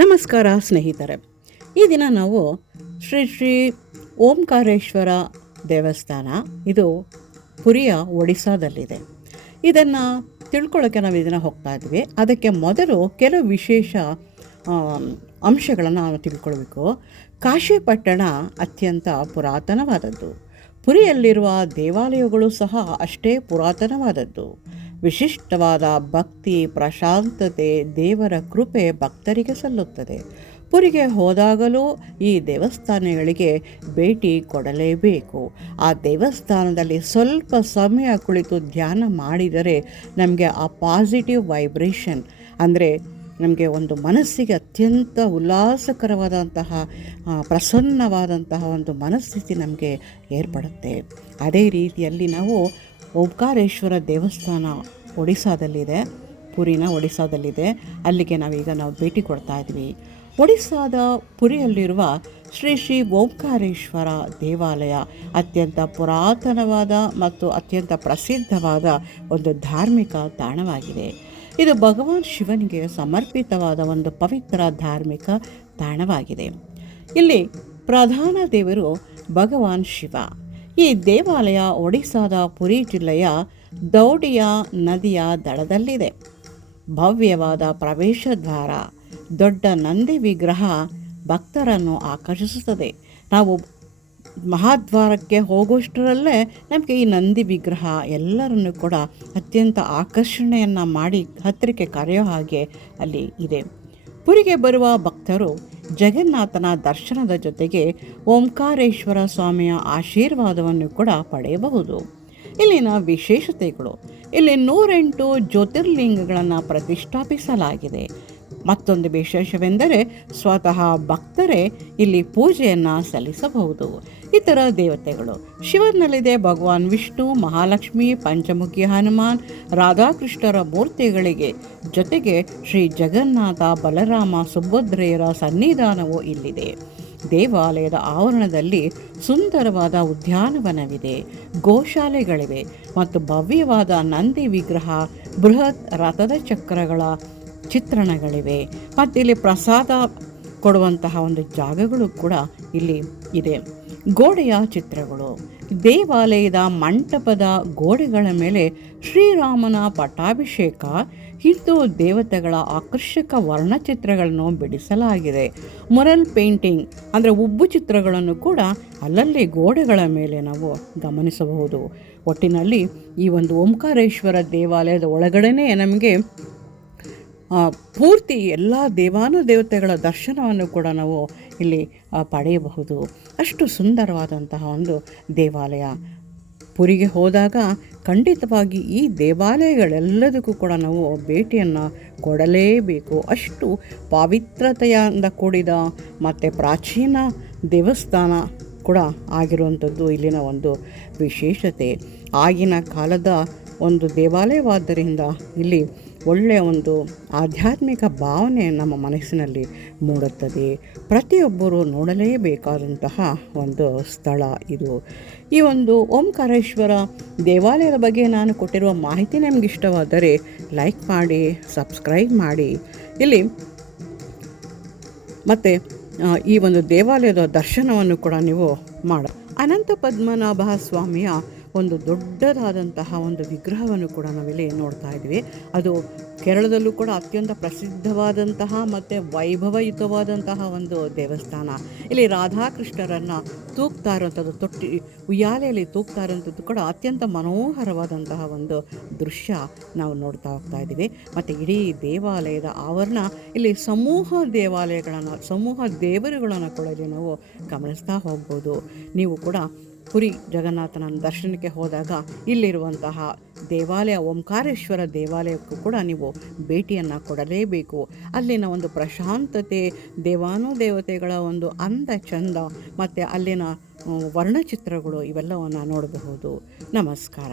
ನಮಸ್ಕಾರ ಸ್ನೇಹಿತರೆ. ಈ ದಿನ ನಾವು ಶ್ರೀ ಶ್ರೀ ಓಂಕಾರೇಶ್ವರ ದೇವಸ್ಥಾನ, ಇದು ಪುರಿಯ ಒಡಿಸ್ಸಾದಲ್ಲಿದೆ. ಇದನ್ನು ತಿಳ್ಕೊಳ್ಳೋಕ್ಕೆ ನಾವು ಇದನ್ನು ಹೋಗ್ತಾ ಇದ್ವಿ. ಅದಕ್ಕೆ ಮೊದಲು ಕೆಲವು ವಿಶೇಷ ಅಂಶಗಳನ್ನು ನಾವು ತಿಳ್ಕೊಳ್ಬೇಕು. ಕಾಶಿ ಪಟ್ಟಣ ಅತ್ಯಂತ ಪುರಾತನವಾದದ್ದು. ಪುರಿಯಲ್ಲಿರುವ ದೇವಾಲಯಗಳು ಸಹ ಅಷ್ಟೇ ಪುರಾತನವಾದದ್ದು. ವಿಶಿಷ್ಟವಾದ ಭಕ್ತಿ, ಪ್ರಶಾಂತತೆ, ದೇವರ ಕೃಪೆ ಭಕ್ತರಿಗೆ ಸಲ್ಲುತ್ತದೆ. ಪುರಿಗೆ ಹೋದಾಗಲೂ ಈ ದೇವಸ್ಥಾನಗಳಿಗೆ ಭೇಟಿ ಕೊಡಲೇಬೇಕು. ಆ ದೇವಸ್ಥಾನದಲ್ಲಿ ಸ್ವಲ್ಪ ಸಮಯ ಕುಳಿತು ಧ್ಯಾನ ಮಾಡಿದರೆ ನಮಗೆ ಆ ಪಾಸಿಟಿವ್ ವೈಬ್ರೇಷನ್, ಅಂದರೆ ನಮಗೆ ಒಂದು ಮನಸ್ಸಿಗೆ ಅತ್ಯಂತ ಉಲ್ಲಾಸಕರವಾದಂತಹ ಪ್ರಸನ್ನವಾದಂತಹ ಒಂದು ಮನಸ್ಥಿತಿ ನಮಗೆ ಏರ್ಪಡುತ್ತೆ. ಅದೇ ರೀತಿಯಲ್ಲಿ ನಾವು ಓಂಕಾರೇಶ್ವರ ದೇವಸ್ಥಾನ ಒಡಿಸ್ಸಾದಲ್ಲಿದೆ, ಒಡಿಸ್ಸಾದಲ್ಲಿದೆ. ಅಲ್ಲಿಗೆ ನಾವು ಭೇಟಿ ಕೊಡ್ತಾ ಇದ್ವಿ. ಒಡಿಸ್ಸಾದ ಪುರಿಯಲ್ಲಿರುವ ಶ್ರೀ ಶ್ರೀ ಓಂಕಾರೇಶ್ವರ ದೇವಾಲಯ ಅತ್ಯಂತ ಪುರಾತನವಾದ ಮತ್ತು ಅತ್ಯಂತ ಪ್ರಸಿದ್ಧವಾದ ಒಂದು ಧಾರ್ಮಿಕ ತಾಣವಾಗಿದೆ. ಇದು ಭಗವಾನ್ ಶಿವನಿಗೆ ಸಮರ್ಪಿತವಾದ ಒಂದು ಪವಿತ್ರ ಧಾರ್ಮಿಕ ತಾಣವಾಗಿದೆ. ಇಲ್ಲಿ ಪ್ರಧಾನ ದೇವರು ಭಗವಾನ್ ಶಿವ. ಈ ದೇವಾಲಯ ಒಡಿಸ್ಸಾದ ಪುರಿ ಜಿಲ್ಲೆಯ ದೌಡಿಯಾ ನದಿಯ ದಡದಲ್ಲಿದೆ. ಭವ್ಯವಾದ ಪ್ರವೇಶ ದ್ವಾರ, ದೊಡ್ಡ ನಂದಿ ವಿಗ್ರಹ ಭಕ್ತರನ್ನು ಆಕರ್ಷಿಸುತ್ತದೆ. ನಾವು ಮಹಾದ್ವಾರಕ್ಕೆ ಹೋಗುವಷ್ಟರಲ್ಲೇ ನಮಗೆ ಈ ನಂದಿ ವಿಗ್ರಹ ಎಲ್ಲರನ್ನು ಕೂಡ ಅತ್ಯಂತ ಆಕರ್ಷಣೆಯನ್ನು ಮಾಡಿ ಹತ್ತಿರಕ್ಕೆ ಕರೆಯೋ ಹಾಗೆ ಅಲ್ಲಿ ಇದೆ. ಪುರಿಗೆ ಬರುವ ಭಕ್ತರು ಜಗನ್ನಾಥನ ದರ್ಶನದ ಜೊತೆಗೆ ಓಂಕಾರೇಶ್ವರ ಸ್ವಾಮಿಯ ಆಶೀರ್ವಾದವನ್ನು ಕೂಡ ಪಡೆಯಬಹುದು. ಇಲ್ಲಿನ ವಿಶೇಷತೆಗಳು: ಇಲ್ಲಿ 108 ಜ್ಯೋತಿರ್ಲಿಂಗಗಳನ್ನು ಪ್ರತಿಷ್ಠಾಪಿಸಲಾಗಿದೆ. ಮತ್ತೊಂದು ವಿಶೇಷವೆಂದರೆ ಸ್ವತಃ ಭಕ್ತರೇ ಇಲ್ಲಿ ಪೂಜೆಯನ್ನು ಸಲ್ಲಿಸಬಹುದು. ಇತರ ದೇವತೆಗಳು: ಶಿವನಲ್ಲಿದೆ ಭಗವಾನ್ ವಿಷ್ಣು, ಮಹಾಲಕ್ಷ್ಮಿ, ಪಂಚಮುಖಿ ಹನುಮಾನ್, ರಾಧಾಕೃಷ್ಣರ ಮೂರ್ತಿಗಳಿಗೆ ಜೊತೆಗೆ ಶ್ರೀ ಜಗನ್ನಾಥ, ಬಲರಾಮ, ಸುಭದ್ರೆಯರ ಸನ್ನಿಧಾನವೂ ಇಲ್ಲಿದೆ. ದೇವಾಲಯದ ಆವರಣದಲ್ಲಿ ಸುಂದರವಾದ ಉದ್ಯಾನವನವಿದೆ, ಗೋಶಾಲೆಗಳಿವೆ ಮತ್ತು ಭವ್ಯವಾದ ನಂದಿ ವಿಗ್ರಹ, ಬೃಹತ್ ರಥದ ಚಕ್ರಗಳ ಚಿತ್ರಣಗಳಿವೆ. ಮತ್ತು ಇಲ್ಲಿ ಪ್ರಸಾದ ಕೊಡುವಂತಹ ಒಂದು ಜಾಗಗಳು ಕೂಡ ಇಲ್ಲಿ ಇದೆ. ಗೋಡೆಯ ಚಿತ್ರಗಳು: ದೇವಾಲಯದ ಮಂಟಪದ ಗೋಡೆಗಳ ಮೇಲೆ ಶ್ರೀರಾಮನ ಪಟ್ಟಾಭಿಷೇಕ, ಹಿಂದೂ ದೇವತೆಗಳ ಆಕರ್ಷಕ ವರ್ಣಚಿತ್ರಗಳನ್ನು ಬಿಡಿಸಲಾಗಿದೆ. ಮುರಲ್ ಪೇಂಟಿಂಗ್ ಅಂದರೆ ಉಬ್ಬು ಚಿತ್ರಗಳನ್ನು ಕೂಡ ಅಲ್ಲಲ್ಲಿ ಗೋಡೆಗಳ ಮೇಲೆ ನಾವು ಗಮನಿಸಬಹುದು. ಒಟ್ಟಿನಲ್ಲಿ ಈ ಒಂದು ಓಂಕಾರೇಶ್ವರ ದೇವಾಲಯದ ಒಳಗಡೆನೇ ನಮಗೆ ಪೂರ್ತಿ ಎಲ್ಲ ದೇವಾನುದೇವತೆಗಳ ದರ್ಶನವನ್ನು ಕೂಡ ನಾವು ಇಲ್ಲಿ ಪಡೆಯಬಹುದು. ಅಷ್ಟು ಸುಂದರವಾದಂತಹ ಒಂದು ದೇವಾಲಯ. ಪುರಿಗೆ ಹೋದಾಗ ಖಂಡಿತವಾಗಿ ಈ ದೇವಾಲಯಗಳೆಲ್ಲದಕ್ಕೂ ಕೂಡ ನಾವು ಭೇಟಿಯನ್ನು ಕೊಡಲೇಬೇಕು. ಅಷ್ಟು ಪಾವಿತ್ರತೆಯಿಂದ ಕೂಡಿದ ಮತ್ತು ಪ್ರಾಚೀನ ದೇವಸ್ಥಾನ ಕೂಡ ಆಗಿರುವಂಥದ್ದು ಇಲ್ಲಿನ ಒಂದು ವಿಶೇಷತೆ. ಆಗಿನ ಕಾಲದ ಒಂದು ದೇವಾಲಯವಾದ್ದರಿಂದ ಇಲ್ಲಿ ಒಳ್ಳೆಯ ಒಂದು ಆಧ್ಯಾತ್ಮಿಕ ಭಾವನೆ ನಮ್ಮ ಮನಸ್ಸಿನಲ್ಲಿ ಮೂಡುತ್ತದೆ. ಪ್ರತಿಯೊಬ್ಬರೂ ನೋಡಲೇಬೇಕಾದಂತಹ ಒಂದು ಸ್ಥಳ ಇದು. ಈ ಒಂದು ಓಂಕಾರೇಶ್ವರ ದೇವಾಲಯದ ಬಗ್ಗೆ ನಾನು ಕೊಟ್ಟಿರುವ ಮಾಹಿತಿ ನಿಮಗೆ ಇಷ್ಟವಾದರೆ ಲೈಕ್ ಮಾಡಿ, ಸಬ್ಸ್ಕ್ರೈಬ್ ಮಾಡಿ. ಇಲ್ಲಿ ಮತ್ತು ಈ ಒಂದು ದೇವಾಲಯದ ದರ್ಶನವನ್ನು ಕೂಡ ನೀವು ಅನಂತ ಪದ್ಮನಾಭ ಸ್ವಾಮಿಯ ಒಂದು ದೊಡ್ಡದಾದಂತಹ ಒಂದು ವಿಗ್ರಹವನ್ನು ಕೂಡ ನಾವಿಲ್ಲಿ ನೋಡ್ತಾ ಇದ್ವಿ. ಅದು ಕೇರಳದಲ್ಲೂ ಕೂಡ ಅತ್ಯಂತ ಪ್ರಸಿದ್ಧವಾದಂತಹ ಮತ್ತು ವೈಭವಯುತವಾದಂತಹ ಒಂದು ದೇವಸ್ಥಾನ. ಇಲ್ಲಿ ರಾಧಾಕೃಷ್ಣರನ್ನು ತೂಗ್ತಾ ಇರುವಂಥದ್ದು, ಉಯ್ಯಾಲೆಯಲ್ಲಿ ತೂಗ್ತಾ ಇರುವಂಥದ್ದು ಕೂಡ ಅತ್ಯಂತ ಮನೋಹರವಾದಂತಹ ಒಂದು ದೃಶ್ಯ ನಾವು ನೋಡ್ತಾ ಹೋಗ್ತಾ ಇದ್ದೀವಿ. ಮತ್ತು ಇಡೀ ದೇವಾಲಯದ ಆವರಣ, ಇಲ್ಲಿ ಸಮೂಹ ದೇವರುಗಳನ್ನು ಕೂಡ ಇಲ್ಲಿ ನಾವು ಗಮನಿಸ್ತಾ ಹೋಗ್ಬೋದು. ನೀವು ಕೂಡ ಪುರಿ ಜಗನ್ನಾಥನ ದರ್ಶನಕ್ಕೆ ಹೋದಾಗ ಇಲ್ಲಿರುವಂತಹ ದೇವಾಲಯ ಓಂಕಾರೇಶ್ವರ ದೇವಾಲಯಕ್ಕೂ ಕೂಡ ನೀವು ಭೇಟಿಯನ್ನು ಕೊಡಲೇಬೇಕು. ಅಲ್ಲಿನ ಒಂದು ಪ್ರಶಾಂತತೆ, ದೇವಾನುದೇವತೆಗಳ ಒಂದು ಅಂದ ಚಂದ ಮತ್ತು ಅಲ್ಲಿನ ವರ್ಣಚಿತ್ರಗಳು ಇವೆಲ್ಲವನ್ನು ನೋಡಬಹುದು. ನಮಸ್ಕಾರ.